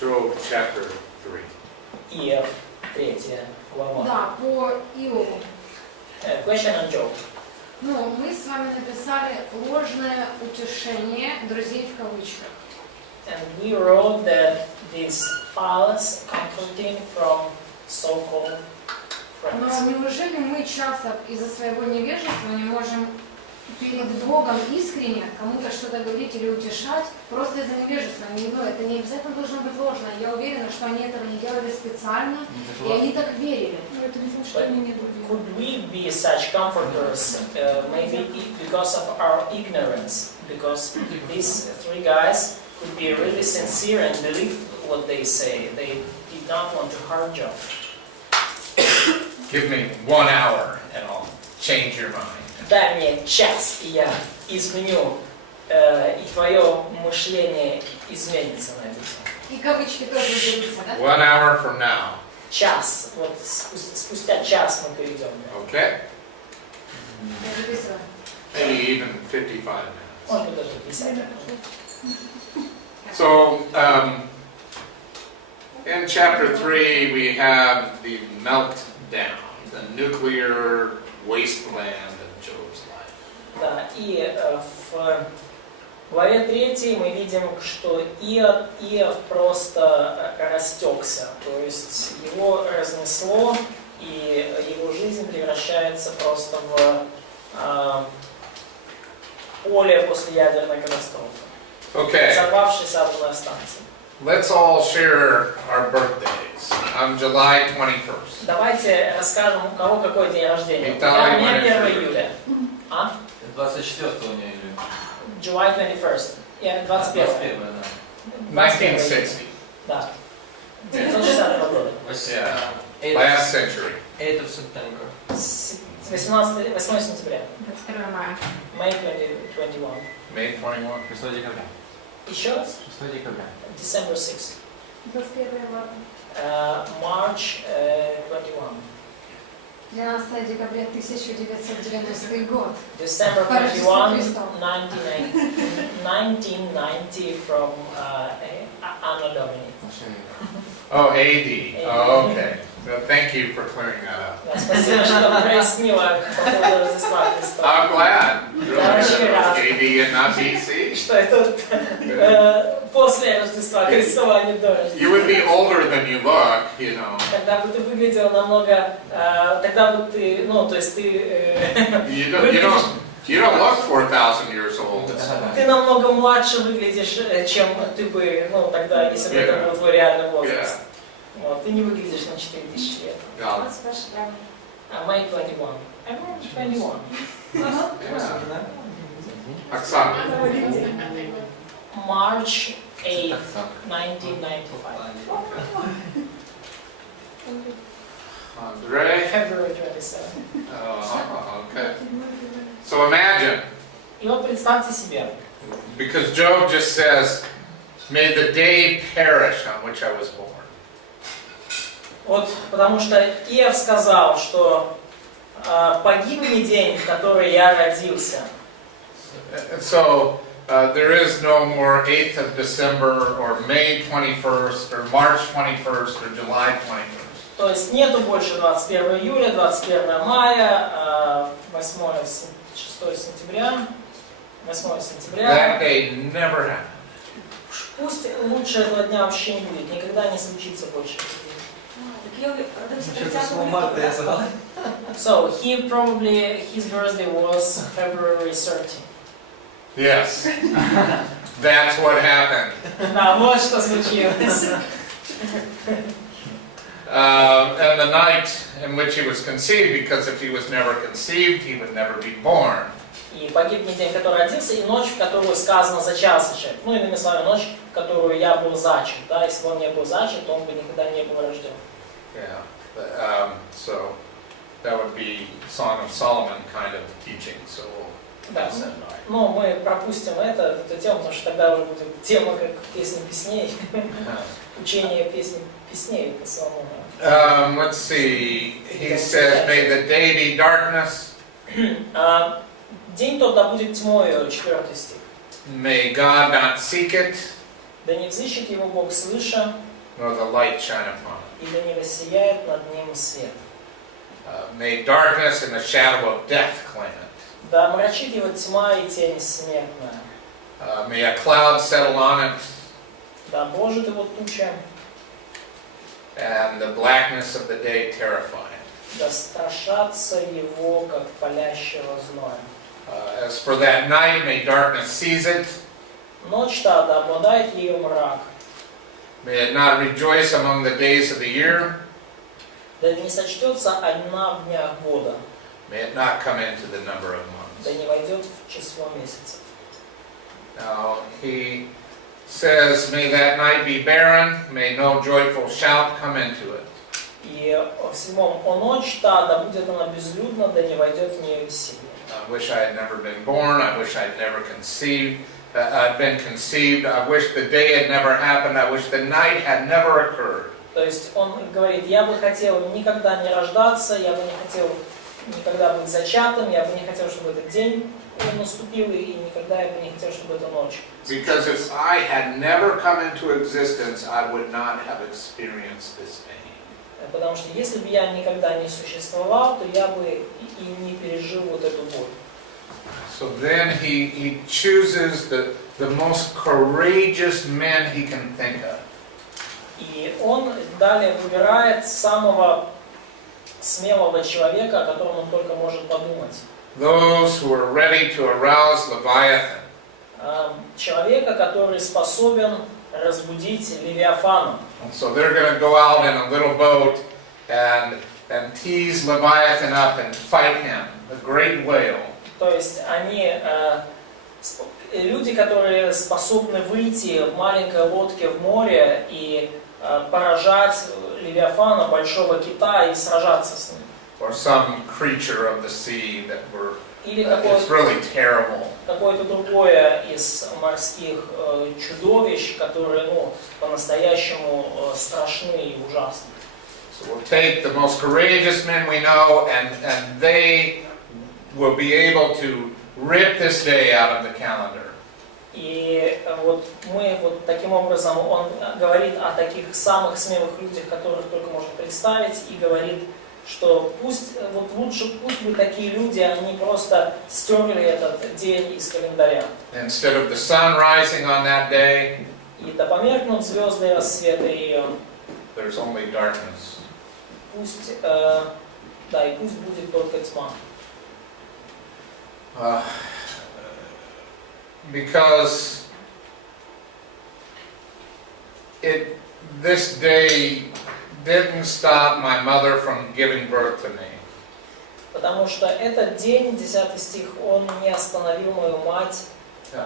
Job chapter 3. Иов, 3 глава. Да, по Иову. Question on Job. Ну, мы с вами написали ложное утешение друзей в кавычках. And we wrote that this false comforting from so-called Но friends. неужели мы часто из-за своего невежества не можем перед Богом искренне кому-то что-то говорить или утешать просто из-за невежества? Ну, это не обязательно должно быть ложно. Я уверена, что они этого не делали специально, и они так верили. Could we be such comforters, maybe because of our ignorance? Because these three guys could be really sincere and believe what they say. They did not want to harm Job. Give me 1 hour and I'll change your mind. Дай мне час, и я изменю, и твое мышление изменится на это. И кавычки тоже берутся, да? 1 hour from now. Час, вот спустя час мы перейдем. Okay? Я записываю. Maybe even 55 minutes. Может быть, даже 50 минут. So, in chapter 3, we have the meltdown, the nuclear wasteland of Job's life. Да, и в главе 3 мы видим, что Иов просто растекся, то есть его разнесло, и его жизнь превращается просто в поле после ядерной катастрофы. Okay, Взорвавшаяся атомная станция. let's all share our birthdays. On July 21st. Давайте расскажем, у кого какой день рождения. Виталий, У меня 1 Мария. июля. А? 24-го у меня или? July 21st. Я 21. 21, да. 1960. Да. 1960 года. Last century. 8 of September. 8 сентября. 21 мая. May 2021. May 21. 6 декабря. Еще раз? 6 декабря. December 6. 21 марта. March 21. 12 декабря 1990 год. December По Рождеству 21, Христову. 1990 from Anno Domini. Oh, AD. Oh, okay. So thank you for clearing that up. Да, спасибо, что прояснила по поводу Рождества Христова. I'm glad. Yeah, sure. AD and not BC. Что это после Рождества Христова, а не до Рождества. You would be older than you look, you know. Тогда бы ты выглядел намного, тогда бы ты, ну, то есть ты You don't look 4,000 years old. ты намного младше выглядишь, чем ты бы, ну, тогда, если бы это был твой реальный возраст. Вот, ты не выглядишь на 4000 лет. Yeah. What's ваш прям? May 21. I'm 21. Оксана. March 8, 1995. Andre. February 27. Okay. So imagine, И вот представьте себе, because Job just says, may the day perish on which I was born. вот, потому что Иов сказал, что погибни день, в который я родился. And so there is no more 8th of December or May 21st or March 21st or July 21st. То есть нету больше 21 июля, 21 мая, 6 сентября, 8 That сентября. day never happened. Пусть лучше этого дня вообще не будет, никогда не случится больше. So his birthday was February 13. Yes. That's what happened. Да, вот что случилось. And the night in which he was conceived, because if he was never conceived, he would never be born. И погиб не день, в который родился, и ночь, в которую сказано зачался человек. Ну, иными словами, ночь, в которую я был зачат. Да? Если бы он не был зачат, то он бы никогда не был рожден. Yeah. So that would be Song of Solomon kind of teaching. So we'll Да. pass that by. Но мы пропустим эту тему, потому что тогда уже будет тема как песни песней. Учение песни песней по Соломону. Let's see. He says, may the day be darkness. День тот да будет тьмою, 4 стих. May God not seek it. Да не взыщет его Бог свыше. nor the light shine upon it. и да не воссияет над ним свет. May darkness and the shadow of death claim it. Да омрачит его тьма и тень смертная. May a cloud settle on it, Да обложит его туча, and the blackness of the day terrify it. да страшатся его, как палящего зноя. As for that night, may darkness seize it. Ночь-то, да обладает ее мрак, May it not rejoice among the days of the year. да не сочтется одна в днях года, May it not come into the number of да months. не войдет в число месяцев. Now, he says, may that night be barren, may no joyful shout come into it. И в 7-м, о ночь-то, да будет она безлюдна, да не войдет в нее веселье. I wish I had never been born. I wish I'd never been conceived. I wish the day had never happened. I wish the night had never occurred. То есть он говорит, я бы хотел никогда не рождаться, я бы не хотел никогда быть зачатым, я бы не хотел, чтобы этот день наступил, и никогда я бы не хотел, чтобы это ночь. Because if I had never come into existence, I would not have experienced this pain. Потому что если бы я никогда не существовал, то я бы и не пережил вот эту боль. So then he chooses the most courageous men he can think of. И он далее выбирает самого смелого человека, о котором он только может подумать. Those who are ready to arouse Leviathan. Человека, который способен разбудить Левиафана. And so they're going to go out in a little boat and tease Leviathan up and fight him, the great whale. То есть они, люди, которые способны выйти в маленькой лодке в море и поражать Левиафана, большого кита, и сражаться с ним. Or some creature of the sea that were, Или it's really terrible. какое-то другое из морских чудовищ, которые по-настоящему страшны и ужасны. So we'll take the most courageous men we know, and they will be able to rip this day out of the calendar. И вот мы вот таким образом, он говорит о таких самых смелых людях, которых только можно представить, и говорит, что пусть, вот лучше пусть бы такие люди, они просто стерли этот день из календаря. Instead of the sun rising on that day, И да померкнут звезды рассвета ее, there's only darkness. пусть, и пусть будет только тьма. Because this day didn't stop my mother from giving birth to me. Потому что этот день, 10 стих, он не остановил мою мать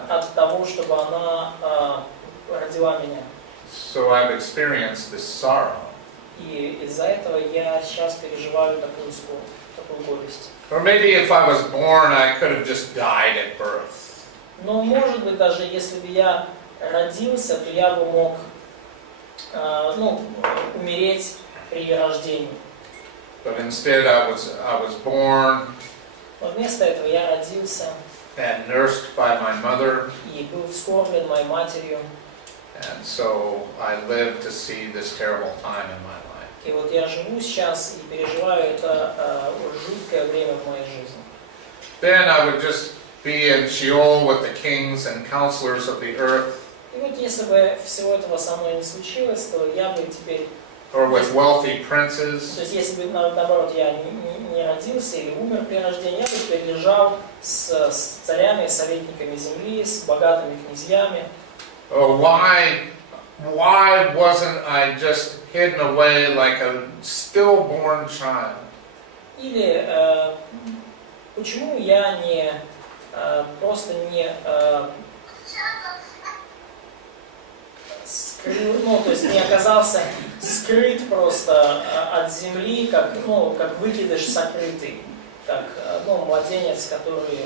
от того, чтобы она родила меня. So I've experienced this sorrow. И из-за этого я сейчас переживаю такую горесть. Or maybe if I was born, I could have just died at birth. Но может быть даже если бы я родился, то я бы мог умереть при рождении. But instead I was born Но вместо этого я родился and nursed by my mother, и был вскормлен моей матерью. and so I lived to see this terrible time in my life. И вот я живу сейчас и переживаю это жуткое время в моей жизни. Then I would just be in Sheol with the kings and counselors of the earth, И вот если бы всего этого со мной не случилось, то я бы теперь, or with wealthy то princes, есть если бы наоборот я не родился или умер при рождении, я бы теперь лежал с царями, советниками земли, с богатыми князьями. oh, why wasn't I just hidden away like a stillborn child? Или почему я просто не скрыл, то есть не оказался скрыт просто от земли, как выкидыш сокрытый, как младенец, который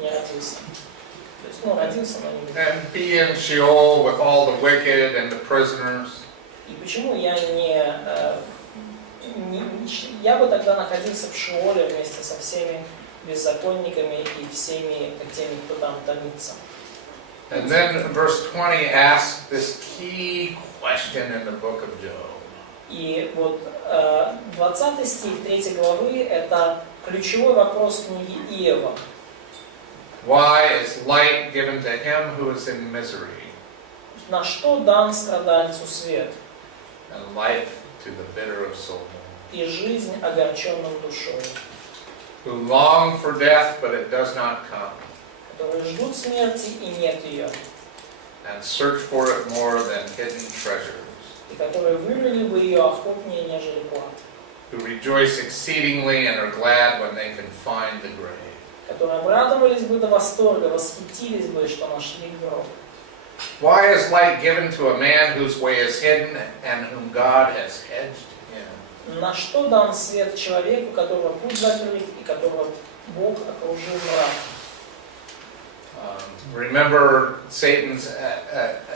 не родился. То есть родился, но не And be in Sheol with all the wicked and the prisoners. И почему я я бы тогда находился в Шиоле вместе со всеми беззаконниками и всеми теми, кто там томится. And then verse 20 asks this key question in the book of Job. И вот 20 стих 3 главы – это ключевой вопрос книги Иова. Why is light given to him who is in misery, На что дан страдальцу свет, and life to the bitter of soul, и жизнь огорченным душой, who long for death, but it does not come, которые ждут смерти и нет ее, and search for it more than hidden treasures, и которые вырвали бы ее охотнее, нежели клад, who rejoice exceedingly and are glad when they can find the grave. которые обрадовались бы до восторга, восхитились бы, что нашли гроб. Why is light given to a man whose way is hidden and whom God has hedged in? На что дан свет человеку, которого путь закрыт и которого Бог окружил мрак? Remember Satan's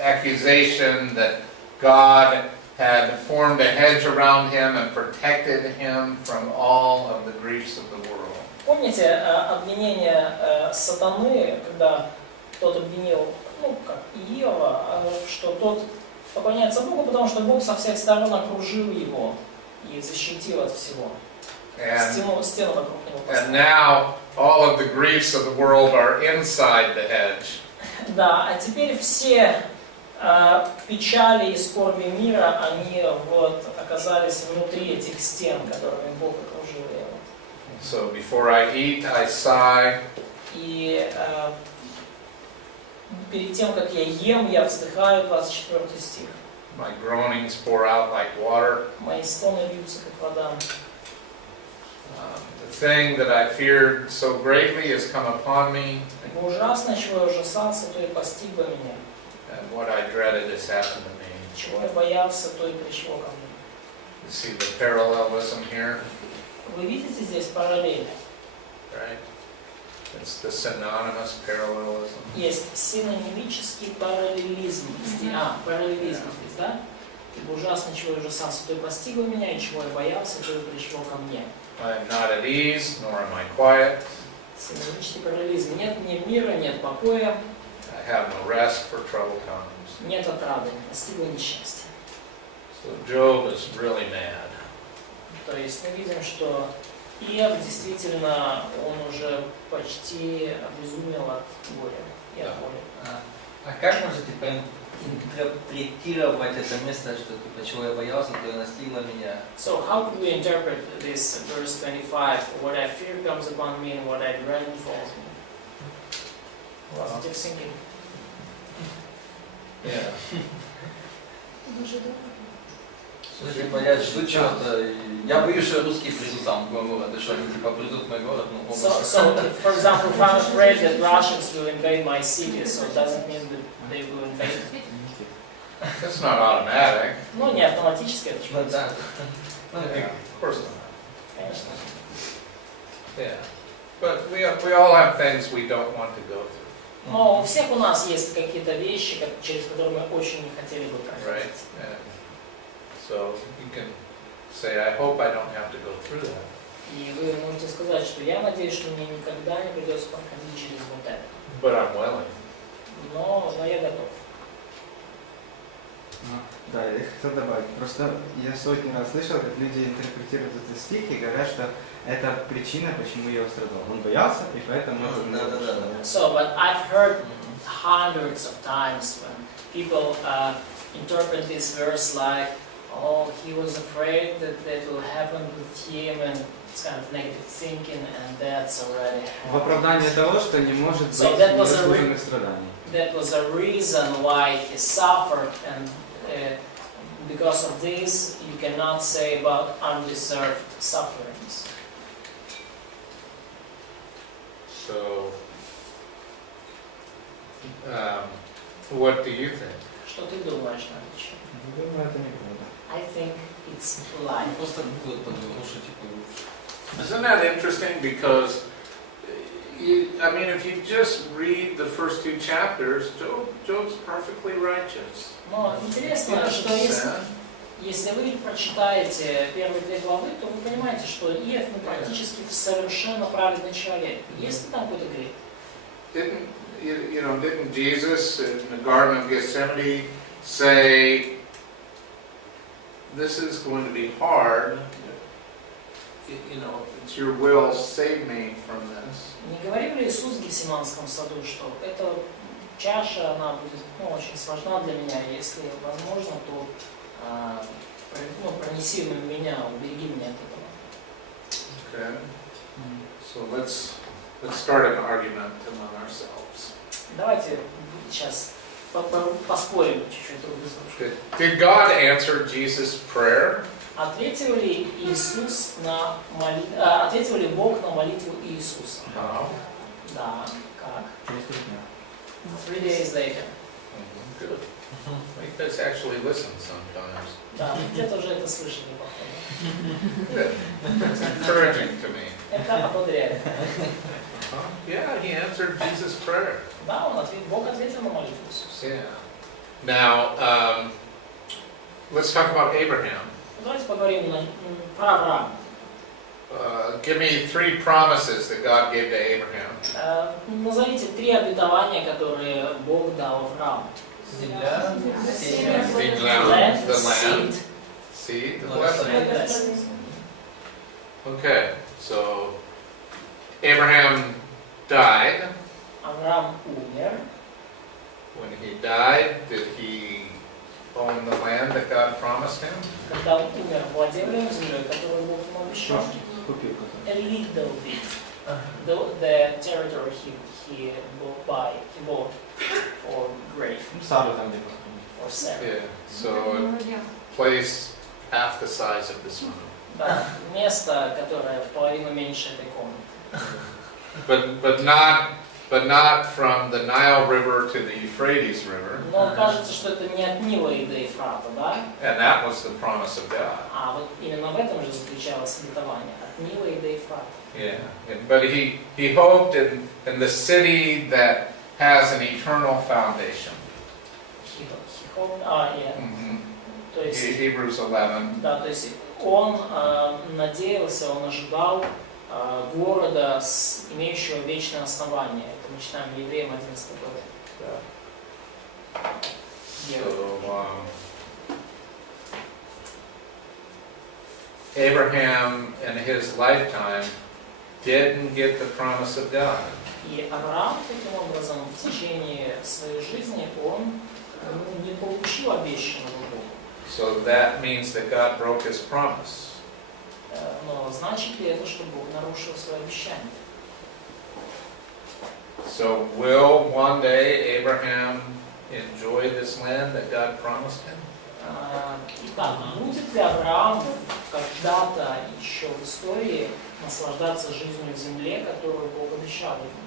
accusation that God had formed a hedge around him and protected him from all of the griefs of the world. Помните обвинение сатаны, когда тот обвинил, как Иова, что тот поклоняется Богу, потому что Бог со всех сторон окружил его и защитил от всего. Стену вокруг него поставил. And now all of the griefs of the world are inside the hedge. Да, а теперь все печали и скорби мира, они вот оказались внутри этих стен, которыми Бог окружил его. So before I eat, I sigh. И перед тем, как я ем, я вздыхаю, 24 стих. My groanings pour out like water. Мои стоны льются, как вода. The thing that I feared so greatly has come upon me, Ибо ужасно, чего я ужасался, то и постигло меня. and what I dreaded has happened to me. Чего я боялся, то и пришло ко мне. You see the parallelism here, Вы видите здесь параллель? right? It's the synonymous parallelism. Есть синонимический параллелизм здесь. Параллелизм здесь, да? Ибо ужасно, чего я ужасался, то и постигло меня, и чего я боялся, то и пришло ко мне. I am not at ease, nor am I quiet. Синонимический параллелизм. Нет мне мира, нет покоя, I have no rest, for trouble comes. нет отрады, постигло несчастье. So Job is really mad. То есть мы видим, что Иов действительно, он уже почти обезумел от горя и от боли. А как можете интерпретировать это место, что типа чего я боялся, то и настигло меня? So how could we interpret this verse 25? What I fear comes upon me and what I dread befalls me. Positive thinking. Yeah. Типа я жду чего-то, я боюсь, что русские придут там в мой город, и что они типа придут в мой город, ну So for example, if I'm afraid that Russians will invade my city, so it doesn't mean that they will invade. It's not automatic. Ну, не автоматически это Ну чувствуется. да. Ну, Yeah, of course not. Конечно. Yeah. But we all have things we don't want to go through, Но у всех у нас есть какие-то вещи, через которые мы очень не хотели бы right? проходить. And so you can say, I hope I don't have to go through that. И вы можете сказать, что я надеюсь, что мне никогда не придется проходить через вот это. But I'm willing. Но я готов. Да, я хотел добавить. Просто я сотни раз слышал, как люди интерпретируют этот стих и говорят, что это причина, почему я страдал. Он боялся, и поэтому... So, but I've heard hundreds of times when people interpret this verse like, oh, he was afraid that that will happen with him, and it's kind of negative thinking, and that's already В оправдание того, что не может быть So that was a незаслуженных страданий. That was a reason why he suffered, and because of this, you cannot say about undeserved sufferings. So, what do you think? Что ты думаешь на это? Думаю, это неправда. I think it's lie. просто год подумал, что типа... Isn't that interesting? Because, I mean, if you just read the first two chapters, Job's perfectly righteous. Но интересно, что если вы прочитаете первые 2 главы, то вы понимаете, что Иов практически совершенно праведный человек. Есть ли там какой-то грех? you know, didn't Jesus in the Garden of Gethsemane say, this is going to be hard, you know, if it's your will, save me from this. Не говорил ли Иисус в Гефсиманском саду, что эта чаша, она будет очень сложна для меня, если возможно, то пронеси меня, убереги меня от этого. Okay. So let's start an argument among ourselves. Давайте сейчас поспорим чуть-чуть друг с дружкой. Did God answer Jesus' prayer? Ответил ли Бог на молитву Иисуса? No. Да. Как? Через 3 дня. 3 days later. Good. You guys actually listen sometimes. Да, где-то уже это слышали, походу. Good. It's encouraging to me. Это ободряет. Yeah, he answered Jesus' prayer. Да, Бог ответил на молитву Иисуса. Yeah. Now, let's talk about Abraham. Давайте поговорим про Авраама. Give me 3 promises that God gave to Abraham. Назовите 3 обетования, которые Бог дал Аврааму. Земля, Land, the land, seed. seed, the blessing. Okay, so Abraham died. Авраам умер. When he died, did he own the land that God promised him? Когда он умер, владел ли он землей, которую Бог ему обещал? Купил A который. little bit. The territory he bought for grave, Саду там где похоронили. for sale. Yeah, so a place half the size of this one. Да, место, которое в половину меньше этой комнаты. But not from the Nile River to the Euphrates River. Но кажется, что это не от Нила и до Ефрата, да? And that was the promise of God. А вот именно в этом же заключалось обетование. От Нила и до Ефрата. Yeah, but he hoped in the city that has an eternal foundation. То есть, Hebrews 11. да, то есть он надеялся, он ожидал города, имеющего вечное основание. Это мы читаем в Евреям 11 главе. So Abraham in his lifetime didn't get the promise of God. И Авраам таким образом в течение своей жизни он не получил обещанного Богу. So that means that God broke his promise. Но значит ли это, что Бог нарушил свое обещание? So will one day Abraham enjoy this land that God promised him? Итак, будет ли Авраам когда-то еще в истории наслаждаться жизнью в земле, которую Бог обещал ему?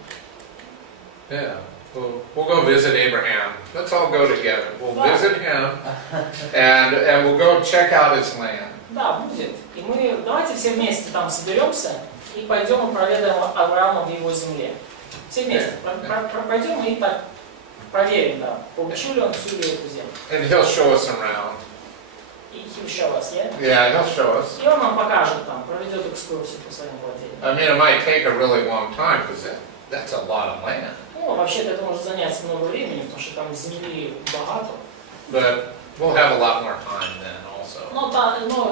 Yeah. We'll go visit Abraham. Let's all go together. We'll visit him and we'll go check out his land. Да, будет. И мы давайте все вместе там соберемся и пойдем и проведаем Авраама в его земле. Все вместе пойдем и так проверим, да, получил ли он всю ли эту землю. And he'll show us around. И he'll show us, yeah? Yeah, he'll show us. И он нам покажет там, проведет экскурсию по своим владениям. I mean, it might take a really long time because that's a lot of land. Ну, вообще-то это может занять много времени, потому что там земли богато. But we'll have a lot more time then also. Но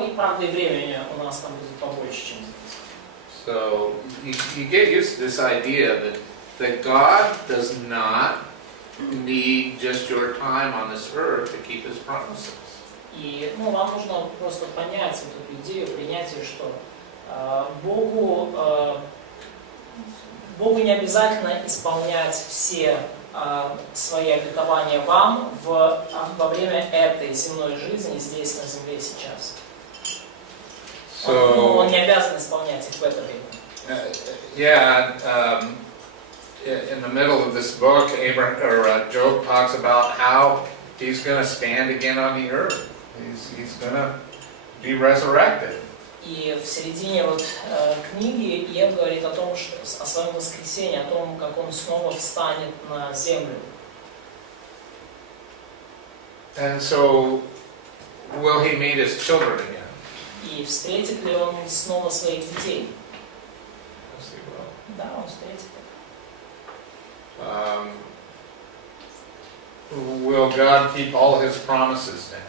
и правда и времени у нас там будет побольше, чем здесь. So you get used to this idea that God does not need just your time on this earth to keep his promises. И вам нужно просто понять вот эту идею, принять ее, что Богу не обязательно исполнять все свои обетования вам во время этой земной жизни здесь на земле сейчас. Он не обязан исполнять их в это время. In the middle of this book, Job talks about how he's going to stand again on the earth. He's going to be resurrected. И в середине книги Иов говорит о том, что о своем воскресении, о том, как он снова встанет на землю. And so, will he meet his children again? И встретит ли он снова своих детей? Yes, he will. Да, он встретит. will God keep all His promises to him?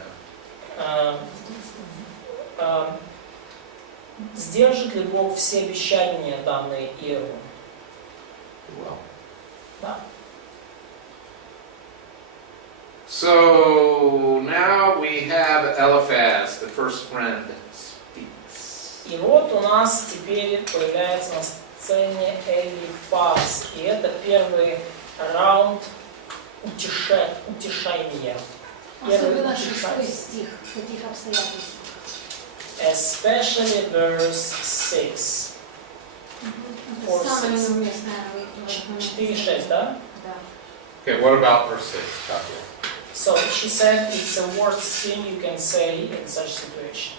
Сдержит ли Бог все обещания, данные Иову? Well. Да. So now we have Eliphaz, the first friend, speaks. И вот у нас теперь появляется на сцене Элифаз. И это первый раунд утешения. Особенно 6 стих, в таких обстоятельствах. Especially verse 6. Or Самое 6. неуместное в этот момент. 4-6, да? Да. Okay, what about verse 6, Katya? So she said it's the worst thing you can say in such situation.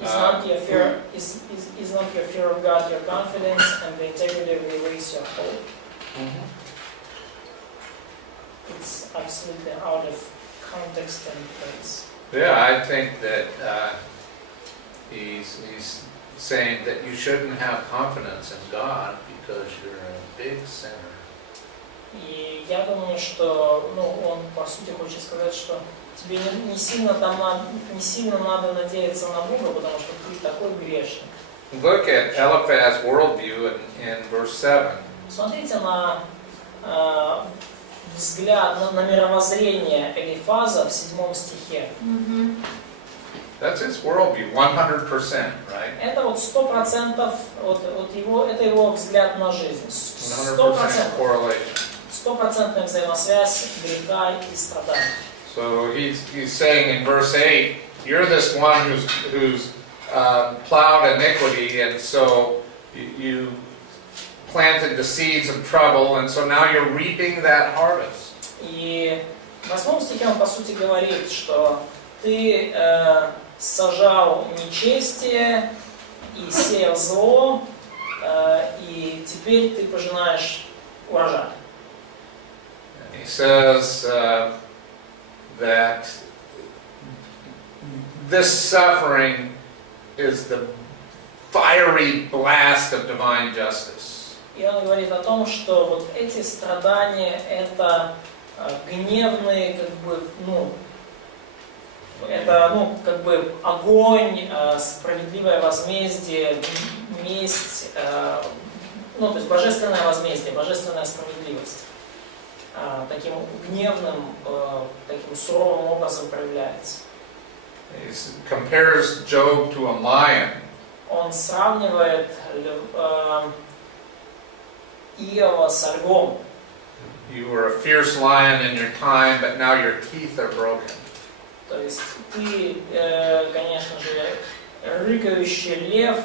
Is not your fear is not your fear of God your confidence, and the integrity of your ways your hope? It's absolutely out of context and place. Yeah, I think that he's saying that you shouldn't have confidence in God because you're a big sinner. И я думаю, что он по сути хочет сказать, что тебе не сильно надо надеяться на Бога, потому что ты такой грешник. Look at Eliphaz's worldview in verse 7. Смотрите на взгляд, на мировоззрение Элифаза в 7 стихе. That's his worldview, 100%, right? Это вот 100%, это его взгляд на жизнь. 100% 100%. correlation. 100% взаимосвязь греха и страданий. So he's saying in verse 8, you're this one who's plowed iniquity, and so you planted the seeds of trouble, and so now you're reaping that harvest. И в 8 стихе он по сути говорит, что ты сажал нечестие и сеял зло, и теперь ты пожинаешь урожай. He says that this suffering is the fiery blast of divine justice. И он говорит о том, что вот эти страдания это гневные, огонь, справедливое возмездие, месть, то есть божественное возмездие, божественная справедливость. Таким гневным, таким суровым образом проявляется. He compares Job to a lion. Он сравнивает Иова с львом. You were a fierce lion in your time, but now your teeth are broken. То есть ты, конечно же, рыкающий лев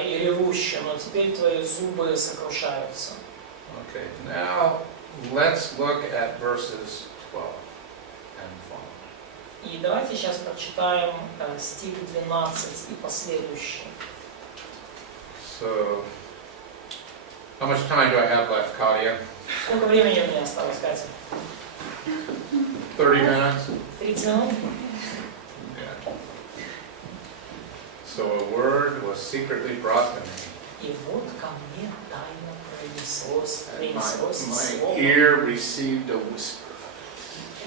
и ревущий, но теперь твои зубы сокрушаются. Okay, now let's look at verses 12 and following. И давайте сейчас прочитаем стих 12 и последующий. So, how much time do I have left, Claudia? Сколько времени у меня осталось, Катя? 30 minutes? 30 минут? Yeah. So a word was secretly brought to me. И вот ко мне тайно принеслось My слово. ear received a whisper.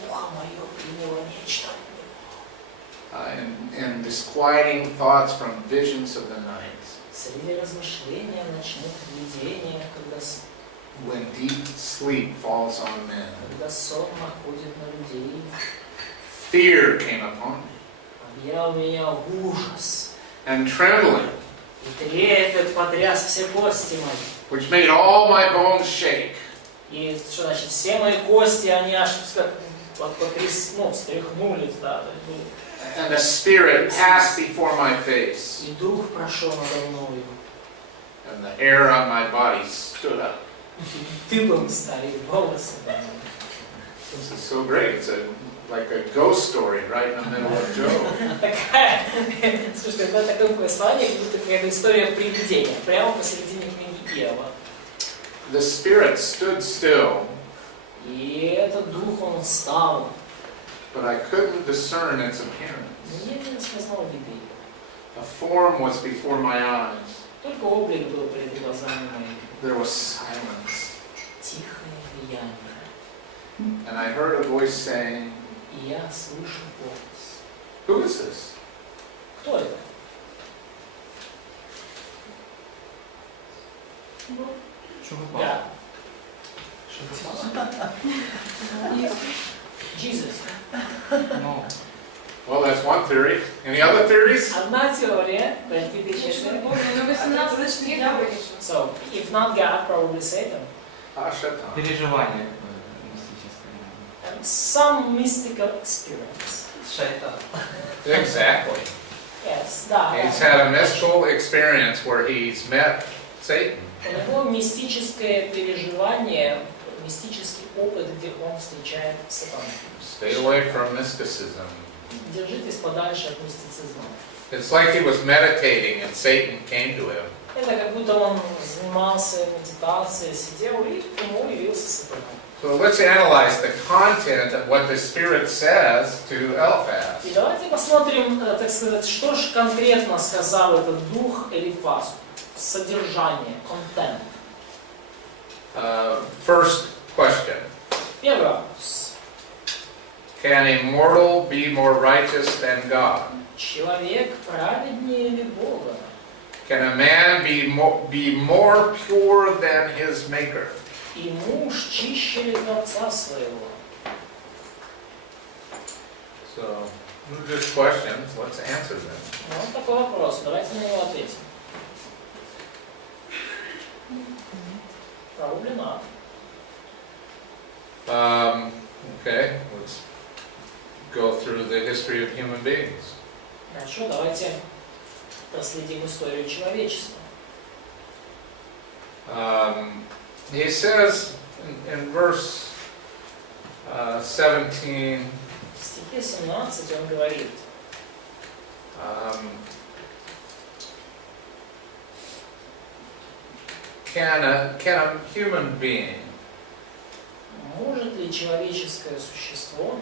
Ухо мое приняло нечто. And disquieting thoughts from visions of the night. Среди размышления о ночных видениях, When deep sleep falls on men. когда сон находит на людей, Fear came upon me. объял меня ужас, And trembling, и трепет потряс все кости мои. which made all my bones shake. И что значит, все мои кости, они аж встряхнулись, да. And the Spirit passed before my face. И дух прошел надо мною. And the hair on my body stood up. Дыбом стали волосы. This is so great. It's like a ghost story right in the middle of Job. Слушайте, это такое послание, как будто какая-то история привидения, прямо посередине книги Иова. The Spirit stood still, И этот дух, он встал. but I couldn't discern its appearance. Я не распознал виды. A form was before my eyes. Только облик был перед глазами моими. There was silence. Тихое влияние. And I heard a voice saying, И я слышу голос. who is this? Кто это? Что попало? Да. Что попало? Jesus. Ну, Well, that's one theory. Any other theories? Одна теория, какие-то еще теории? Ну, 18 стих говорит, что... So, if not God, probably Satan. Ashatan. переживание какое-то мистическое. And some mystical experience. Шайтан. Exactly. Yes, да. He's had a mystical experience where he's met Satan. У него мистическое переживание, мистический опыт, где он встречает сатану. Stay away from mysticism. Держитесь подальше от мистицизма. It's like he was meditating and Satan came to him. Это как будто он занимался медитацией, сидел и к нему явился сатана. So let's analyze the content of what the Spirit says to Eliphaz. И давайте посмотрим, так сказать, что же конкретно сказал этот дух Элифазу. Содержание, контент. First question. Первый вопрос. Can a mortal be more righteous than God? Человек праведнее ли Бога? Can a man be more pure than his Maker? И муж чище ли Творца своего? So, just questions. Let's answer them. Вот такой вопрос. Давайте на него ответим. Probably not. Okay, let's go through the history of human beings. Хорошо, давайте проследим историю человечества. He says in verse 17, В стихе 17 он говорит, can a human being может ли человеческое существо,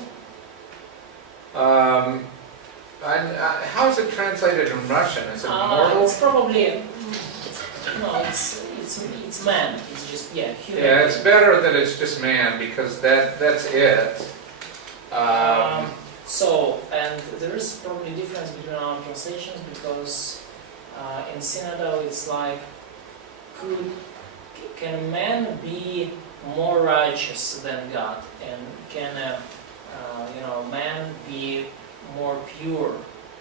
how is it translated in Russian? Is it mortal? it's probably, no, it's man, it's just, yeah, human. Yeah, it's better that it's just man because that's it. So, and there is probably difference between our translations because in Synodal it's like, can man be more righteous than God, and can man be more pure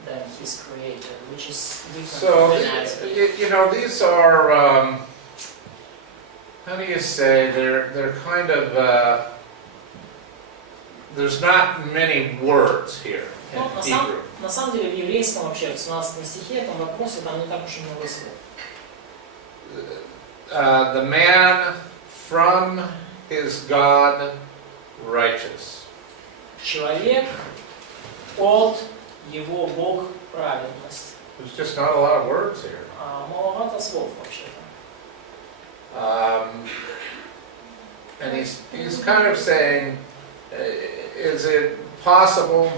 than his creator, which is different So, from NIV. these are, how do you say, they're kind of, there's not many words here in Ну, Hebrew. на самом деле в еврейском вообще в 17 стихе этом вопросе там не так уж и много слов. The man from his God righteous. Человек от его Бог праведность. There's just not a lot of words here. Маловато слов вообще-то. And he's kind of saying, is it possible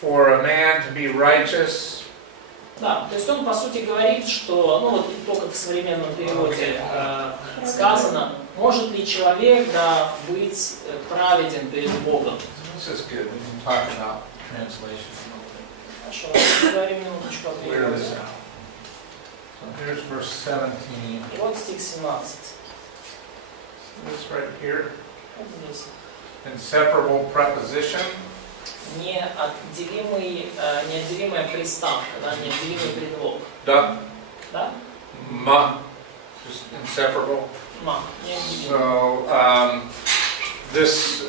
for a man to be righteous? Да, то есть он по сути говорит, что, ну вот только в современном переводе сказано, может ли человек, да, быть праведен перед Богом. This is good. We can talk about translation a little bit. Хорошо, поговорим минуточку о Clear переводе. this out. So here's verse 17. И вот стих 17. This right here. Вот здесь. Inseparable preposition. Неотделимая приставка, да, неотделимый предлог. Da, Да? ma, just inseparable. Ма, неотделимый. So this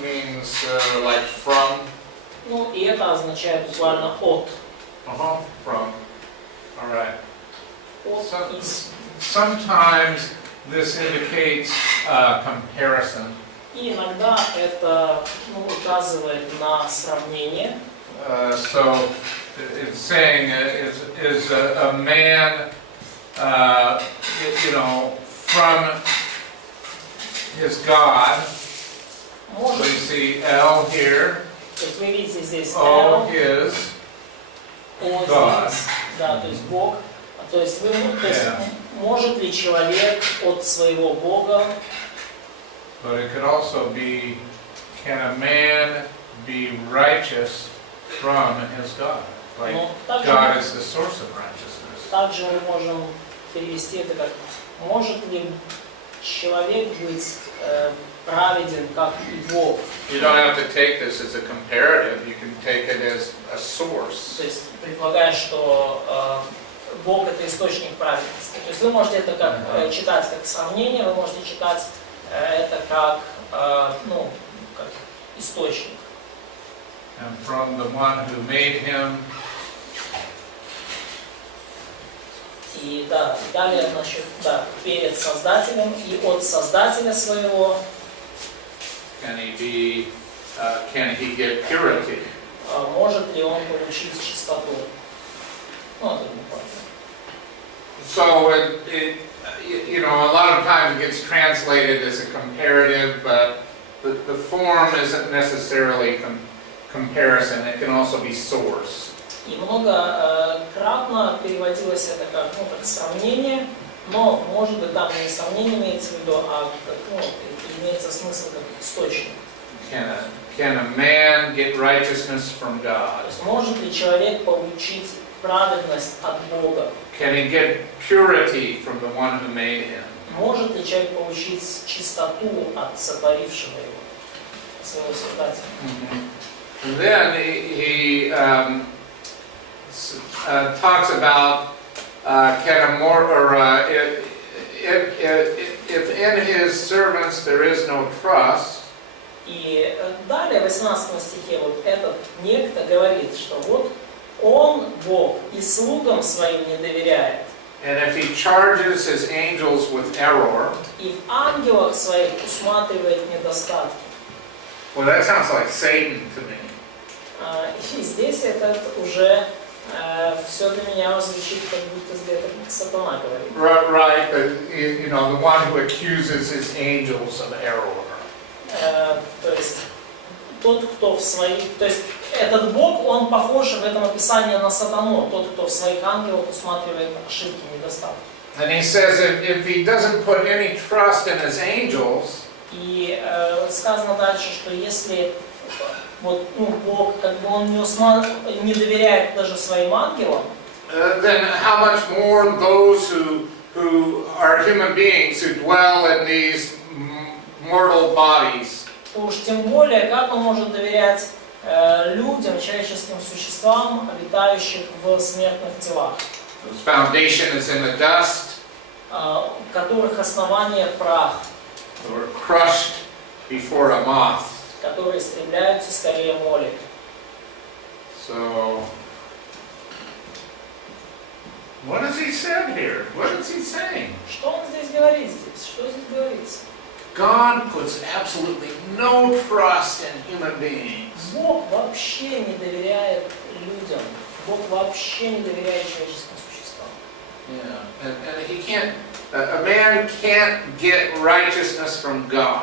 means like from. Ну, и это означает буквально от. From. All right. От из. Sometimes this indicates comparison. И иногда это указывает на сравнение. So it's saying is a man, from his God. So you see L here. То есть вы видите здесь O L, his. O God. здесь, да, то есть Бог. То есть вы, то есть может ли человек от своего Бога, but it could also be, can a man be righteous from his God? Like но God is the source of righteousness. также мы можем перевести это как, может ли человек быть праведен, как и Бог? You don't have to take this as a comparative, you can take it as a source. То есть, предполагая, что Бог это источник праведности. То есть вы можете это как читать как сравнение, вы можете читать это как, ну, как источник. And from the one who made him, И да, далее, значит, да, перед Создателем и от Создателя своего. can he get purity? Может ли он получить чистоту? Ну, это не важно. So you know, a lot of times it gets translated as a comparative, but the form isn't necessarily comparison. It can also be source. И многократно переводилось это как, ну, как сравнение, но, может быть, там не сравнение имеется в виду, а как, ну, имеется смысл как источник. Can a man get righteousness from God? То есть, может ли человек получить праведность от Бога? Can he get purity from the one who made him? Может ли человек получить чистоту от сотворившего его, своего Создателя? And then he talks about if in his servants there is no trust. И далее в 18 стихе вот этот некто говорит, что вот он, Бог, и слугам своим не доверяет. And if he charges his angels with error, И в ангелах своих усматривает недостатки. well, that sounds like Satan to me. И здесь это уже все для меня звучит, как будто это сатана говорит. Right, you know, the one who accuses his angels of error. То есть тот, кто в своих... То есть этот Бог, он похож в этом описании на сатану, тот, кто в своих ангелах усматривает ошибки, недостатки. And he says if he doesn't put any trust in his angels, И сказано дальше, что если вот, ну, Бог, как бы он не доверяет даже своим ангелам, then how much more those who are human beings who dwell in these mortal bodies? то уж тем более, как он может доверять людям, человеческим существам, обитающих в смертных телах, Whose foundation is in the dust, которых основание прах, who are crushed before a moth. которые истребляются скорее моли. So, what has he said here? What is he saying? Что он здесь говорит здесь? Что здесь говорится? God puts absolutely no trust in human beings. Бог вообще не доверяет людям. Бог вообще не доверяет человеческим существам. Yeah, and he can't. A man can't get righteousness from God.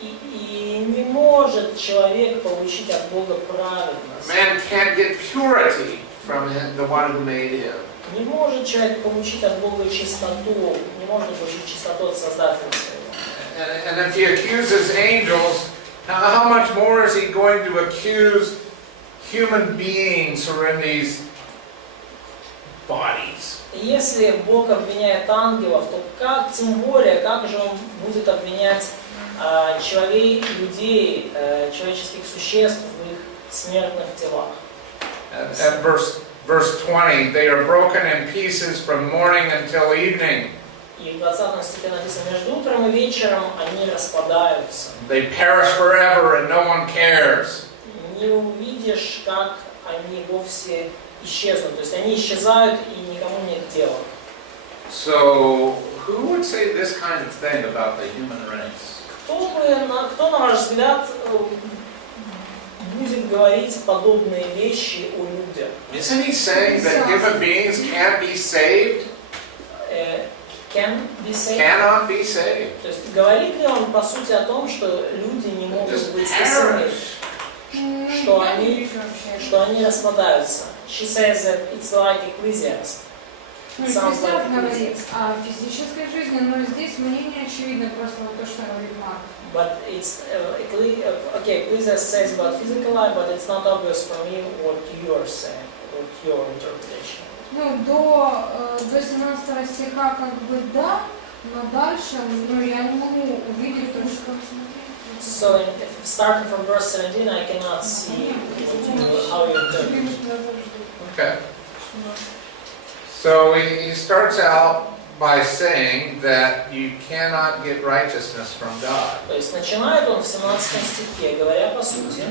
И не может человек получить от Бога праведность. Man can't get purity from the one who made him. Не может человек получить от Бога чистоту, не может получить чистоту от Создателя своего. And if he accuses angels, how much more is he going to accuse human beings who are in these bodies? Если Бог обвиняет ангелов, то как, тем более, как же Он будет обвинять людей, человеческих существ в их смертных телах? At verse 20, they are broken in pieces from morning until evening. И в 20 стихе написано, между утром и вечером они распадаются. They perish forever and no one cares. Не увидишь, как они вовсе исчезнут. То есть они исчезают и никому нет дела. So, who would say this kind of thing about the human race? Кто, на ваш взгляд, будет говорить подобные вещи о людях? Isn't he saying that human beings can't be saved? Can be saved? Cannot be saved. То есть говорит ли он по сути о том, что люди не могут Just быть спасены, perish. что они распадаются? She says that it's like Ecclesiastes. Ну, sounds Христос like говорит physics. о физической жизни, но здесь мнение очевидно, просто вот то, что говорит Марк. But it's okay. Ecclesiastes says about physical life, but it's not obvious for me what you are saying, what your interpretation. Ну, до 17 стиха как бы да, но дальше, ну, я не могу увидеть просто. So, starting from verse 17, I cannot see how you interpret it. Okay. So he starts out by saying that you cannot get righteousness from God. То есть начинает он в 17 стихе, говоря по сути,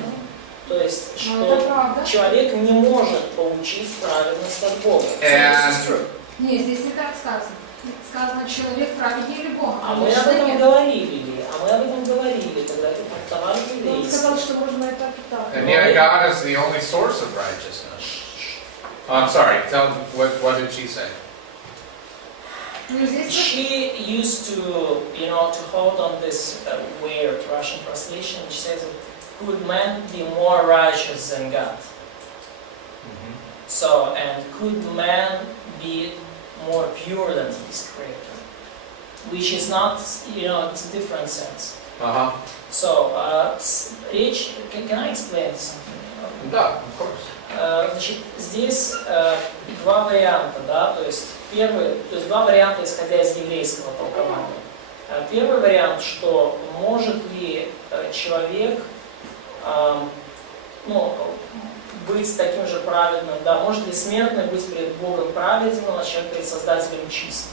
то есть, Ну, это что правда. человек не может получить праведность от Бога. And Нет, здесь не так сказано. Сказано, человек праведнее или Бога. А мы об этом говорили, когда это трактовали Он еврейский. сказал, что можно и так, и так. and yet God is the only source of righteousness. Oh, I'm sorry. Tell me what did she say? Ну, здесь She used to, to hold on this weird Russian translation, which says, could man be more righteous than God? So, and could man be more pure than his creator? Which is not, it's a different sense. Uh-huh. So, речь, can I explain something? Да, of course. Значит, здесь два варианта, да, то есть два варианта, исходя из еврейского толкования. Первый вариант, что может ли человек, быть таким же праведным, да, может ли смертный быть перед Богом праведным, а человек перед Создателем чист.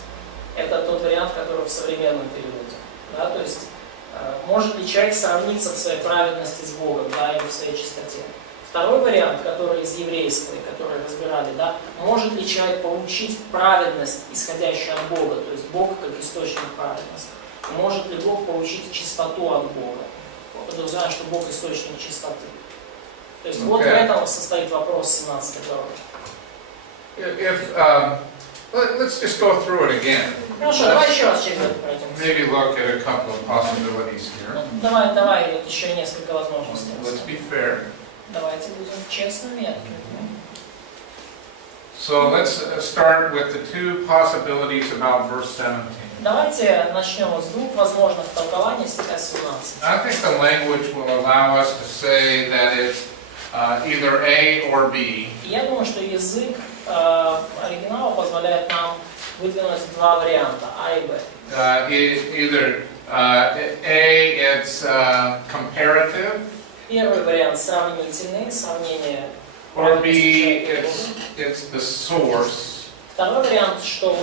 Это тот вариант, который в современном переводе, да, то есть может ли человек сравниться в своей праведности с Богом, да, или в своей чистоте. Второй вариант, который из еврейского, который разбирали, да, может ли человек получить праведность, исходящую от Бога, то есть Бог как источник праведности. Может ли Бог получить чистоту от Бога? Подразумевая, что Бог источник чистоты. То есть вот в этом состоит вопрос 17 главы. Let's just go through it again. Хорошо, давай еще раз через это пройдем. Maybe look at a couple of possibilities here. Давай, вот еще несколько возможностей. Let's be fair. Давайте будем честными и открытыми. So let's start with the two possibilities about verse 17. Давайте начнем с двух возможных толкований стиха 17. I think the language will allow us to say that it's either A or B. Я думаю, что язык оригинала позволяет нам выдвинуть два варианта, А и Б. Either A, it's comparative, Первый вариант сравнительный, сравнение. or B, it's the source. Второй вариант, что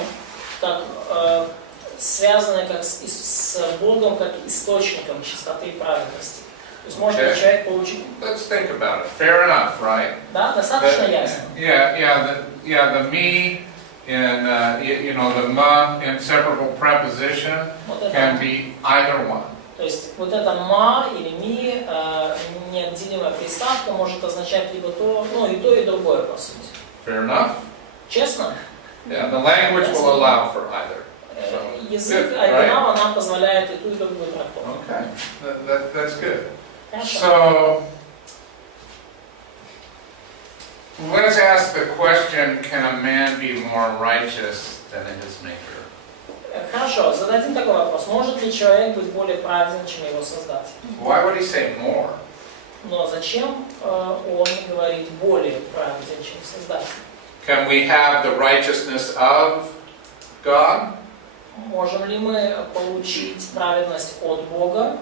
как связанное как с Богом как источником чистоты и праведности. То есть может ли человек получить? Let's think about it. Fair enough, right? Да, достаточно ясно. The me and the ma inseparable preposition can be either one. То есть вот это ма или ми, неотделимая приставка, может означать либо то, и другое по сути. Fair enough? Честно? Yeah, the language will allow for either. Язык оригинала нам позволяет и ту, и другую трактовку. Okay, that's good. Хорошо. So, let's ask the question, can a man be more righteous than his maker? Хорошо, зададим такой вопрос. Может ли человек быть более праведен, чем его Создатель? Why would he say more? Но зачем он говорит более праведен, чем Создатель? Can we have the righteousness of God? Можем ли мы получить праведность от Бога?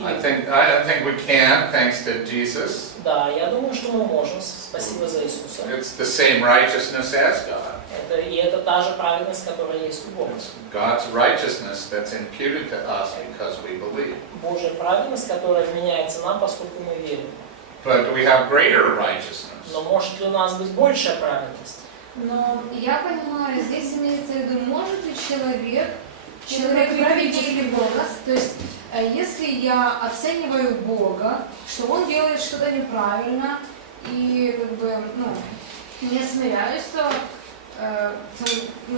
I think we can, thanks to Jesus. Да, я думаю, что мы можем. Спасибо за Иисуса. It's the same righteousness as God. Это та же праведность, которая есть у Бога. It's God's righteousness that's imputed to us because we believe. Божья праведность, которая вменяется нам, поскольку мы верим. But do we have greater righteousness? Но может ли у нас быть большая праведность? Но я понимаю, здесь имеется в виду, может ли человек праведнее Бога, то есть если я оцениваю Бога, что Он делает что-то неправильно, и не смиряюсь, то...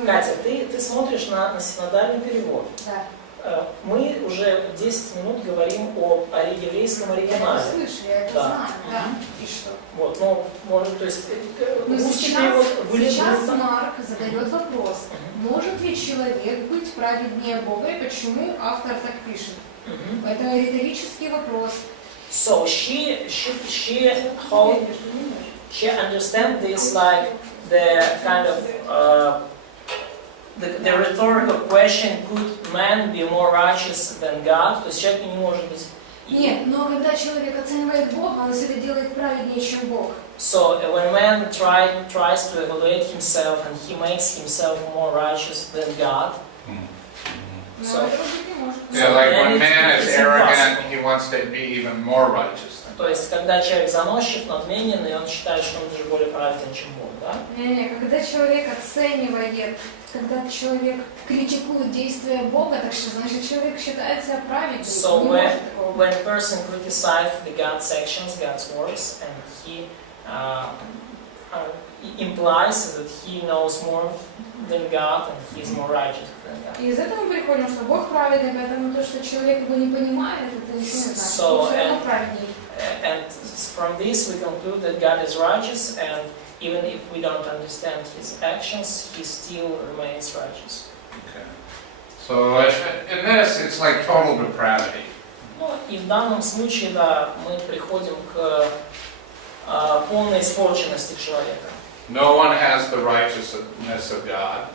Катя, ты смотришь на синодальный перевод. Да. Мы уже 10 минут говорим о еврейском оригинале. Слышали, я это Да. знаю, да. И что? Вот, ну, может, то есть, Но русский перевод сейчас вылезет. Марк задает вопрос, может ли человек быть праведнее Бога, и почему автор так пишет? Это риторический вопрос. So she understands this like the kind of the rhetorical question: could man be more righteous than God? То есть человек не может быть. Нет, но когда человек оценивает Бога, он себя делает праведнее, чем Бог. So when man tries to evaluate himself and he makes himself more righteous than God. Но So- это быть не может. Yeah, like when And man is it's arrogant, impossible. he wants to be even more righteous than То есть когда человек заносчив, надменен, и он считает, что он даже более праведен, чем Бог, да? Не, когда человек оценивает, когда человек критикует действия Бога, так что значит человек считает себя праведным. So Не when, может такого быть. when a person criticizes the God's actions, God's works, and he implies that he knows more than God and he is more righteous than God. И из этого мы приходим, что Бог праведный, поэтому то, что человек его не понимает, это ничего не значит. So, Он все равно праведней. And from this we conclude that God is righteous, and even if we don't understand his actions, he still remains righteous. Okay. So in this, it's like total depravity. Ну, и в данном случае, да, мы приходим к полной испорченности человека. No one has the righteousness of God.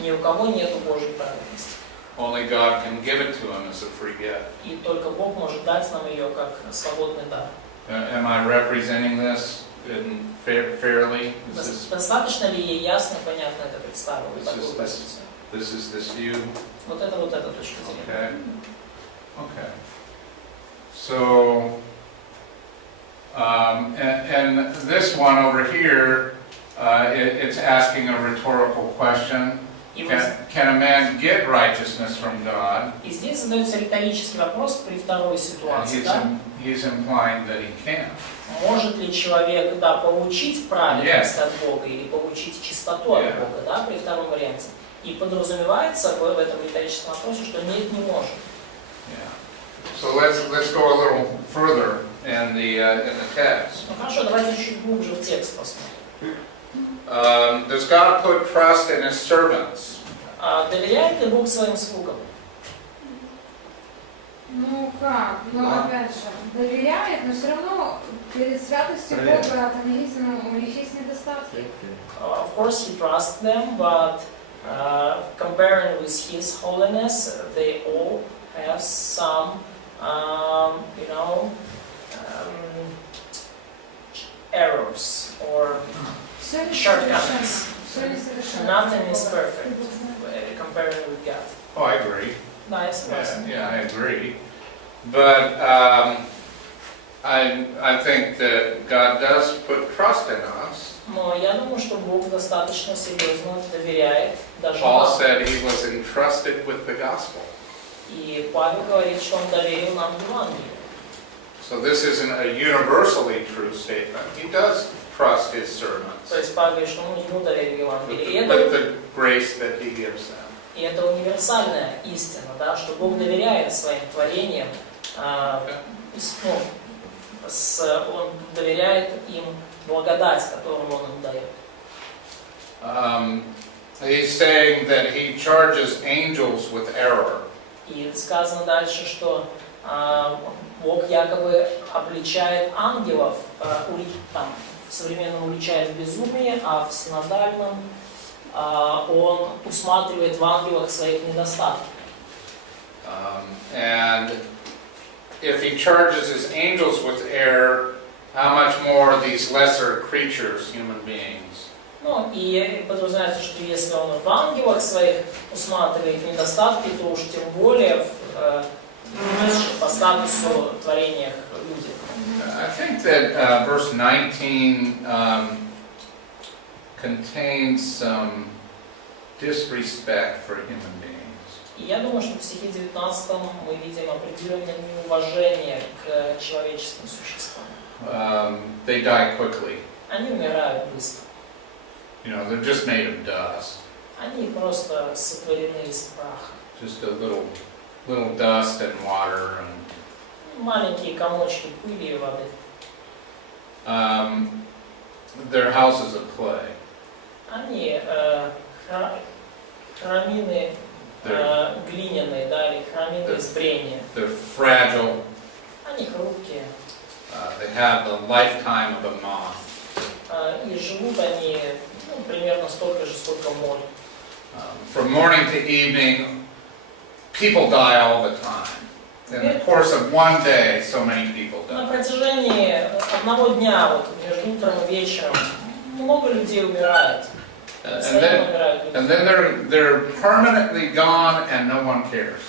Ни у кого нету Божьей праведности. Only God can give it to him as a free gift. И только Бог может дать нам ее как свободный дар. Am I representing this fairly? Достаточно ли ей ясно, понятно это представила? Такую позицию? This is this view. Вот эта точка зрения. Okay. Okay. So, and this one over here, it's asking a rhetorical question. И, вот, Can a man get righteousness from God? и здесь задается риторический вопрос при второй And ситуации. Да? he's implying that he can. Может ли человек, да, получить праведность от Бога или получить чистоту от Бога, да, при втором варианте? И подразумевается в этом риторическом вопросе, что нет, не может. Yeah. So let's go a little further in the text. Ну хорошо, давайте чуть глубже в текст посмотрим. Does God put trust in His servants? Доверяет ли Бог своим слугам? Ну как? Ну опять же, доверяет, но все равно перед святостью Бога у них есть недостатки. Of course he trusts them, but comparing with his holiness, they all have some, errors or shortcomings. Nothing is perfect comparing with God. Oh, I agree. Да, я согласен. Yeah, I agree. But I think that God does put trust in us. Но я думаю, что Бог достаточно серьезно доверяет даже Paul нам. said he was entrusted with the gospel. И Павел говорит, что он доверил нам Евангелие. So this isn't a universally true statement. He does trust his servants То есть Павел говорит, что он ему доверил Евангелие. with the grace that he gives them. И это универсальная истина, да, что Бог доверяет своим творениям, он доверяет им благодать, которую он им дает. He's saying that he charges angels with error. И сказано дальше, что Бог якобы обличает ангелов, там, в современном уличает в безумие, а в синодальном он усматривает в ангелах своих недостатков. And if he charges his angels with error, how much more these lesser creatures, human beings? Ну, и подразумевается, что если он в ангелах своих усматривает недостатки, то уж тем более по статусу творения людях. I think that verse 19 contains some disrespect for human beings. И я думаю, что в стихе 19 мы видим определенное неуважение к человеческим существам. They die quickly. Они умирают быстро. You know, they're just made of dust. Они просто сотворены из праха. Just a little little dust and water. Маленькие комочки пыли и воды. They're houses of clay. Они храмины глиняные, да, или храмины из брения. They're fragile. Они хрупкие. They have the lifetime of a moth. И живут они примерно столько же, сколько моль. From morning to evening, people die all the time. In the course of one day, so many people На die. протяжении одного дня, вот между утром и вечером, много людей умирает. Постоянно умирают люди. And then they're permanently gone and no one cares.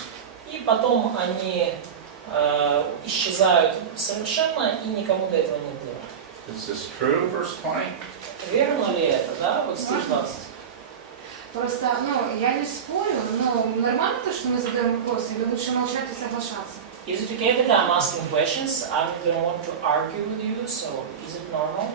И потом они исчезают совершенно, и никому до этого нет дела. Is this true, verse 20? Верно ли это, да? Вот стих 20. Просто, я не спорю, но нормально то, что мы задаем вопросы, или лучше молчать и соглашаться? Is it okay that I'm asking questions? I don't want to argue with you, so is it normal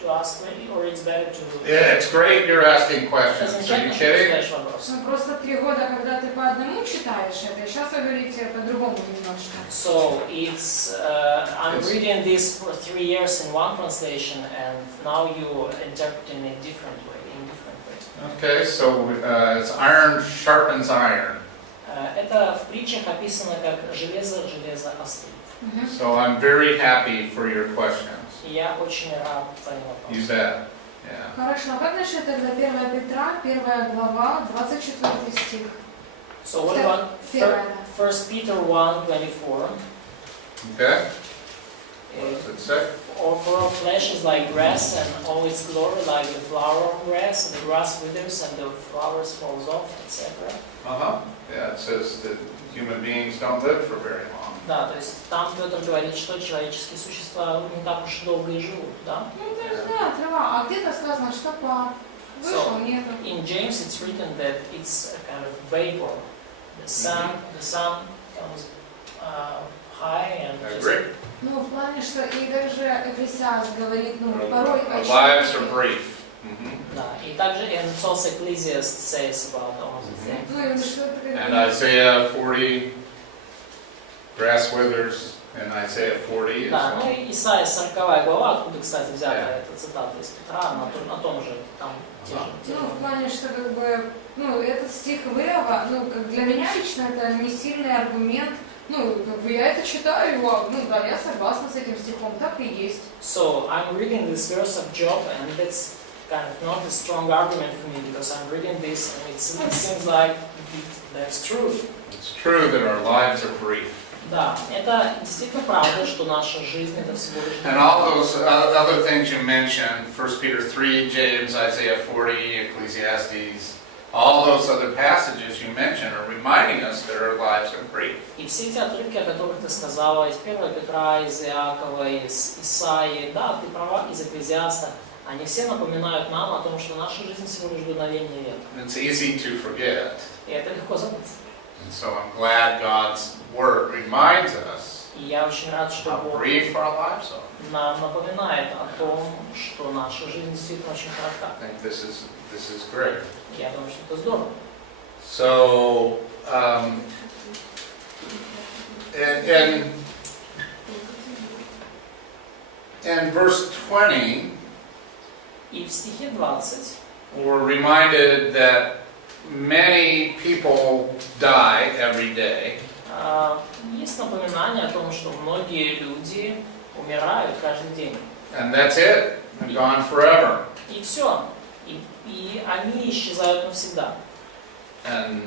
to ask, or it's better to... Yeah, it's great you're asking Это questions. Are замечательно, you что ты kidding? задаешь вопрос. Просто 3 года, когда ты по одному читаешь это, и сейчас вы говорите по-другому немножко. So it's I'm reading this for 3 years in one translation, and now you interpret in a different way. Okay, so it's iron sharpens iron. Это в притчах описано как железо острит. So I'm very happy for your questions. Я очень рад твоим You вопросам. bet. Yeah. Хорошо, а как насчет тогда 1 Петра, 1 глава, 24 стих? So what about Первое, 1 Peter 1:24? Okay. What does it say? Or for our flesh is like grass, and all its glory like the flower of grass. The grass withers and the flowers falls off, etc. Yeah, it says that human beings don't live for very long. Да, то есть там Петр говорит, что человеческие существа не так уж долго и живут, да? То есть, да, трава, а где-то сказано, что пар. Вышел, нету. In James it's written that it's a kind of vapor. The sun comes high and I just... agree. В плане, что и даже Экклесиаст говорит, порой Our lives are brief. Да, и также and it's also Ecclesiastes says about all the things. And Isaiah 40, grass withers, and Isaiah 40 is... Да, Исайя 40 глава, откуда, кстати, взята эта цитата из Петра, на том же, там те же. В плане, что как бы, этот стих Иова, как для меня лично это не сильный аргумент. Как бы я это читаю, да, я согласна с этим стихом, так и есть. So I'm reading this verse of Job, and that's kind of not a strong argument for me because I'm reading this, and it seems like that's true. It's true that our lives are brief. Да, это действительно правда, что наша жизнь это всего лишь. And all those other things you mentioned, 1 Peter 3, James, Isaiah 40, Ecclesiastes, all those other passages you mentioned are reminding us that our lives are brief. И все эти отрывки, о которых ты сказала, из 1 Петра, из Иакова, из Исаии, да, ты права, из Экклезиаста, они все напоминают нам о том, что наша жизнь всего лишь дуновение ветра. It's easy to forget. И это легко забыть. And so I'm glad God's Word reminds us И я очень рад, что how Бог brief our lives are. нам напоминает о том, что наша жизнь действительно очень коротка. I think this is great. Я думаю, что это здорово. So, in verse 20, И в стихе 20 we're reminded that many people die every day. Есть напоминание о том, что многие люди умирают каждый день. And that's it. They're gone forever. И все. И они исчезают навсегда. And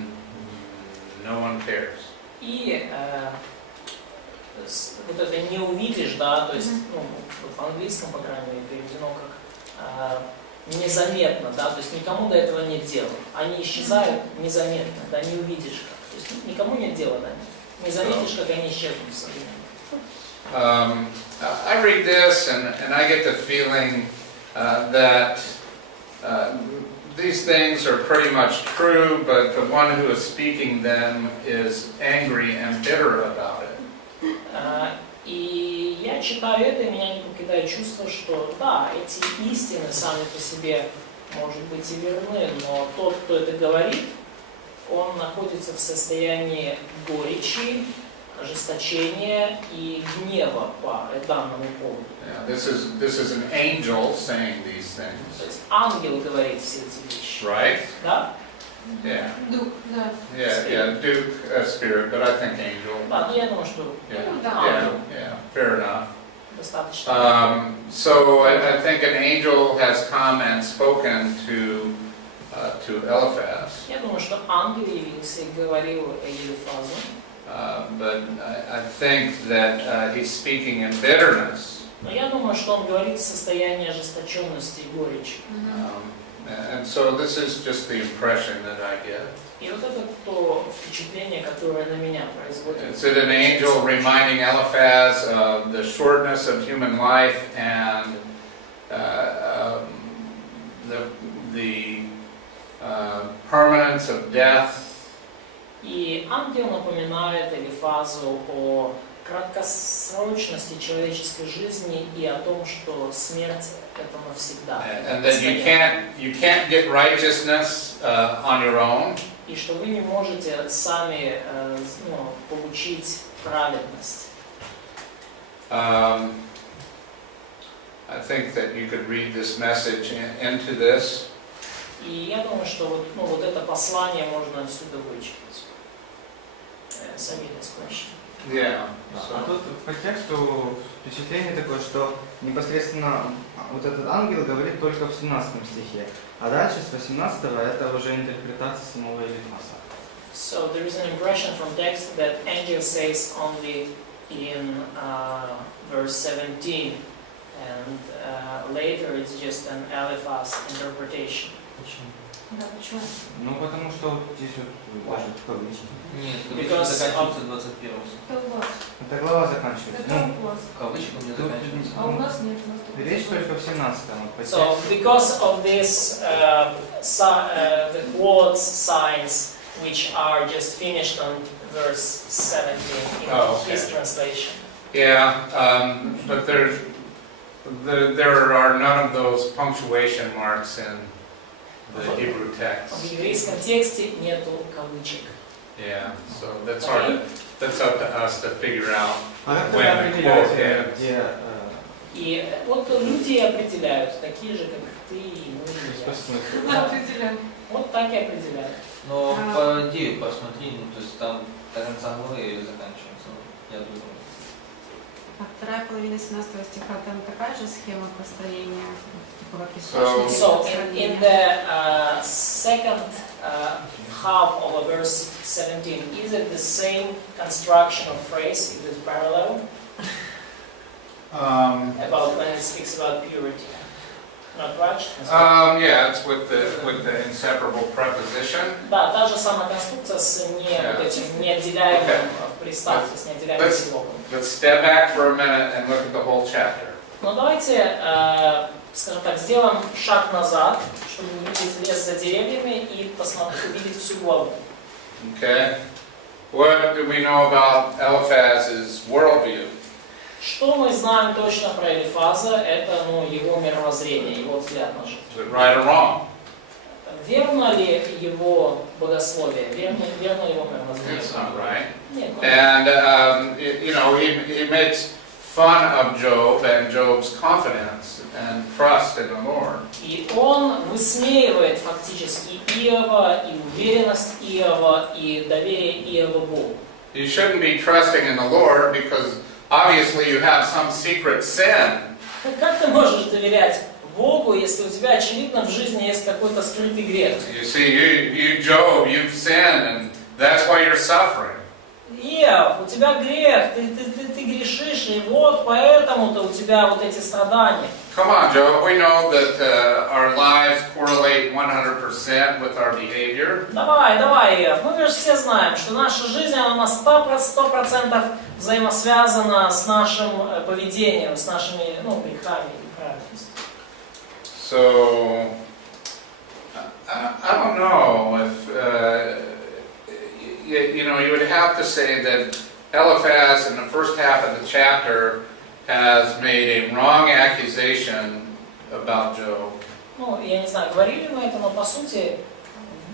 no one cares. И вот это не увидишь, да, то есть, в английском, по крайней мере, переведено как незаметно, да, то есть никому до этого нет дела. Они исчезают незаметно, да, не увидишь как. То есть никому нет дела до них. Не заметишь, как они исчезнут со временем. I read this and I get the feeling that these things are pretty much true, but the one who is speaking them is angry and bitter about it. И я читаю это, и меня не покидает чувство, что да, эти истины сами по себе, может быть, и верны, но тот, кто это говорит, он находится в состоянии горечи, ожесточения и гнева по данному поводу. Yeah, this is an angel saying these То things, есть ангел говорит все эти вещи. right? Да? Yeah, Дух, да. yeah, Duke, spirit, but I think angel. Да, но я думаю, что Yeah, Ну, да. yeah, fair enough. достаточно. So I think an angel has come and spoken to Eliphaz, Я думаю, что ангел явился и говорил Елифазу. but I think that he's speaking in bitterness. Но я думаю, что он говорит в состоянии ожесточенности и горечи. And so this is just the impression that I get. И вот это то впечатление, которое на меня производит. It's an angel reminding Eliphaz of the shortness of human life and the permanence of death. И ангел напоминает Елифазу о краткосрочности человеческой жизни и о том, что смерть это навсегда. And that you can't get righteousness on your own. И что вы не можете сами получить праведность. I think that you could read this message into this. И я думаю, что вот это послание можно отсюда вычитать. Сабинес, question. Yeah. А тут по тексту впечатление такое, что непосредственно вот этот ангел говорит только в 17 стихе, а дальше с 18 это уже интерпретация самого Елифаза. So there is an impression from text that angel says only in verse 17, and later it's just an Eliphaz interpretation. Почему? Да, почему? Ну потому что здесь вот даже кавычки. Нет, Because заканчивается 21 Это у вас. Эта глава заканчивается. Это у вас. Кавычком не Тут, заканчивается. А у нас нет. у нас только речь 18. только в 17 по So тексту. because of this, the quotes signs which are just finished on verse 17 in Oh, okay. his translation. Yeah, but there are none of those punctuation marks in the Hebrew В text. еврейском тексте нету кавычек. Yeah, so that's hard. That's up to us to figure out. А как when тогда the определяете, quote ends. где И вот люди определяют, такие же, как ты и мы, и что я. смысл? Да, определяем. Вот так и определяют. Но по идее посмотри, ну то есть там до конца главы заканчивается, я думаю. А вторая половина 17 стиха, там такая же схема построения, типа как So- So источник in the second half of verse 17, is it the same construction of phrase? Is it parallel about when it speaks about purity? Not righteousness. Yeah, it's with the inseparable preposition. Да, та же самая конструкция с вот этим неотделяемым приставкой, с неотделяемым Let's- слогом. Let's step back for a minute and look at the whole chapter. Но давайте, скажем так, сделаем шаг назад, чтобы увидеть лес за деревьями и увидеть всю главу. Okay? What do we know about Eliphaz's worldview? Что мы знаем точно про Елифаза? Это его мировоззрение, его взгляд на жизнь. Is it right or wrong? Верно ли его богословие? Верно его мировоззрение? It's not right. Нет. And, he makes fun of Job and Job's confidence and trust in the Lord. И он высмеивает фактически Иова, и уверенность Иова, и доверие Иова Богу. You shouldn't be trusting in the Lord because obviously you have some secret sin. Как ты можешь доверять Богу, если у тебя, очевидно, в жизни есть какой-то скрытый грех? You see, you Job, you've sinned and that's why you're suffering. Иов, у тебя грех, ты грешишь, и вот поэтому-то у тебя вот эти страдания. Come on, Job, we know that our lives correlate 100% with our behavior. Давай, Иов, мы же все знаем, что наша жизнь, она на 100% взаимосвязана с нашим поведением, с нашими грехами и праведностью. So, I don't know if, you would have to say that Eliphaz in the first half of the chapter has made a wrong accusation about Job. Я не знаю, говорили мы это, но по сути,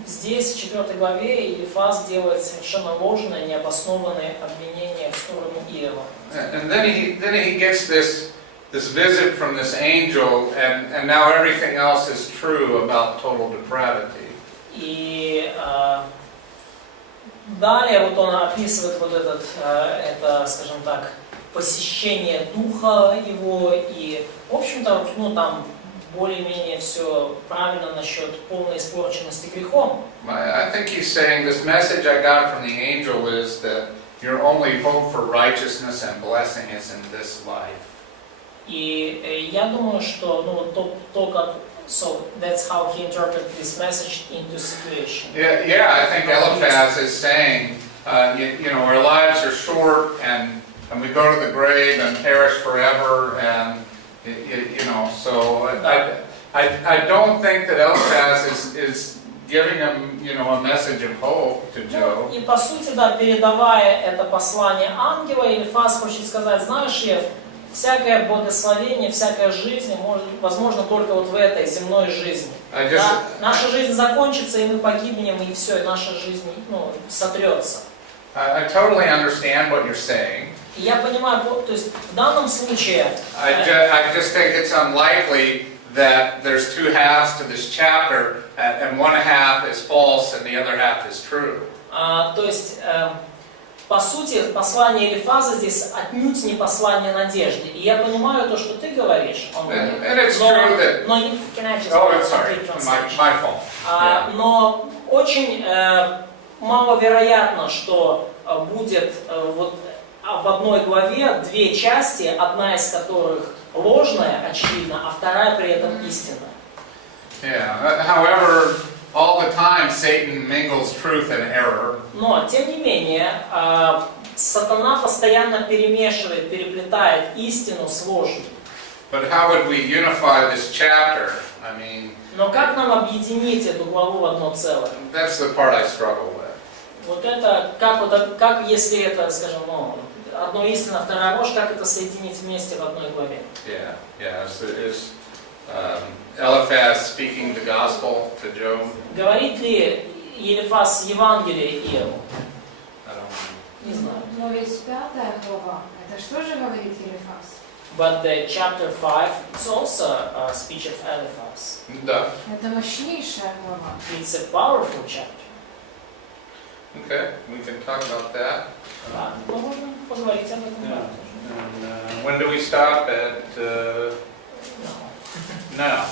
здесь, в 4 главе, Елифаз делает совершенно ложное, необоснованное обвинение в сторону Иова. And then he gets this visit from this angel, and now everything else is true about total depravity. И далее вот он описывает вот это, скажем так, посещение духа его, и, в общем-то, ну там более-менее все правильно насчет полной испорченности грехом. I think he's saying this message I got from the angel is that your only hope for righteousness and blessing is in this life. И я думаю, что то, как so that's how he interpreted this message into situation. Yeah, I think Eliphaz is saying, you know, our lives are short, and we go to the grave and perish forever, and you know, so I don't think that Eliphaz is giving him, you know, a message of hope to Job. И по сути, да, передавая это послание ангела, Елифаз хочет сказать, знаешь, Ев, всякое благословение, всякая жизнь возможно только вот в этой земной жизни. Да, наша жизнь закончится, и мы погибнем, и все, и наша жизнь сотрется. I totally understand what you're saying. И я понимаю, то есть в данном случае... I just think it's unlikely that there's two halves to this chapter, and one half is false and the other half is true. То есть, по сути, послание Елифаза здесь отнюдь не послание надежды. И я понимаю то, что ты говоришь. Но очень маловероятно, что будет вот в одной главе две части, одна из которых ложная, очевидно, а вторая при этом истинная. Yeah. However, all the time Satan mingles truth and error. Но, тем не менее, сатана постоянно перемешивает, переплетает истину с ложью. But how would we unify this chapter? I mean, но как нам объединить эту главу в одно целое? That's the part I struggle with. Вот это, как если это, скажем, одно истина, вторая ложь, как это соединить вместе в одной главе? Yeah. Is Eliphaz speaking the gospel to Job? Говорит ли Елифаз Евангелие Иову? Не знаю. Но ведь 5 глава, это что же говорит Елифаз? But the chapter 5, it's also a speech of Eliphaz. Да. Это мощнейшая глава. It's a powerful chapter. Okay, we can talk about that. Да, мы можем поговорить об этом. And, when do we stop at? Now.